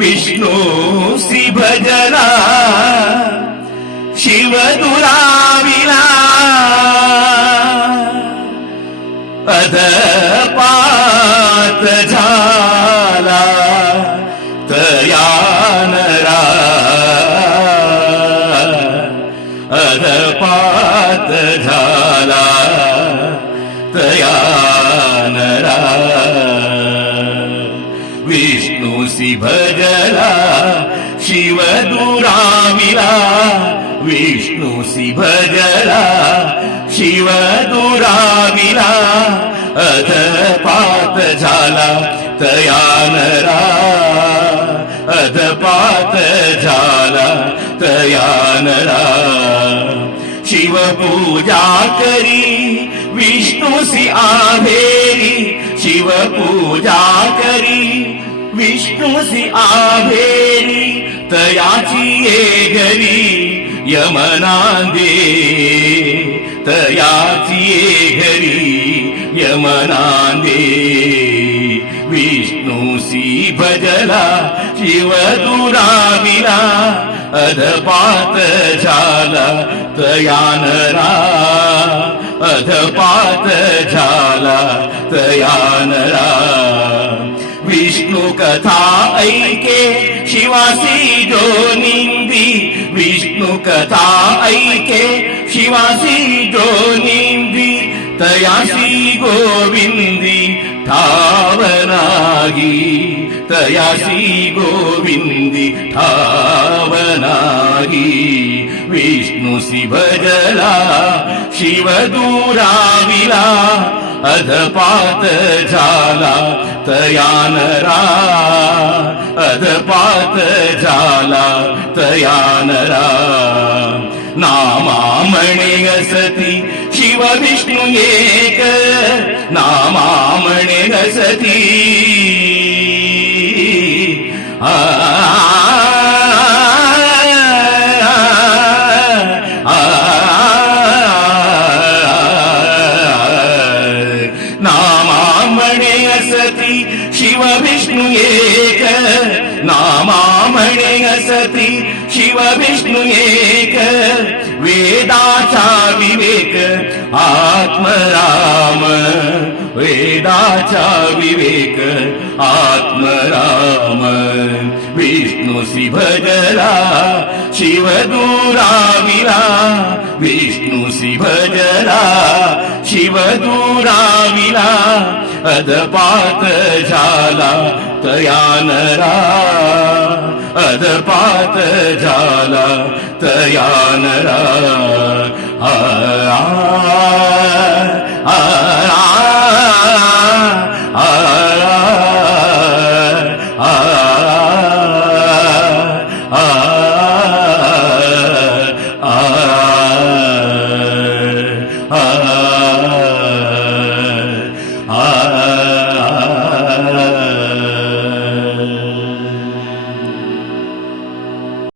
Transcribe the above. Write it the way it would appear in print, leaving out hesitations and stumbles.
विष्णू श्री भजना शिव दुराविला अधपात झाला तयानरा अधपात झाला तयानरा विष्णुसी भजला शिव दुराविला विष्णुसी भजला शिव दुराविला अधपात झाला तयानरा अधपात झाला तयानरा शिव पूजा करी विष्णुसी आभेरी शिव पूजा करी विष्णुसी आभेरी तयाची ये घरी यमनांदे तयाची ये घरी यमनांदे विष्णुसी भजला शिव दुराविला अधपात झाला तयानरा अधपात झाला तयानरा विष्णु कथा ऐके शिवासी जो निंदी विष्णु कथा ऐके शिवासी जो निंदी तयासी गोविंदी ठावनागी तयासी गोविंदी ठावनागी विष्णुसी भजला शिव दुराविला अधपात झाला तयानरा अधपात झाला तयानरा नामा म्हणे असती शिव विष्णू एक नामा म्हणे असती नामा म्हणे असती शिव विष्णू एक नामा म्हणे असती शिव विष्णू एक वेदाचा विवेक आत्मराम वेदाचा विवेक आत्मराम विष्णुसी भजला शिव दुराविला विष्णुसी भजला शिव दुराविला अधपात झाला तयानरा अधपात झाला तयानरा आ आ आ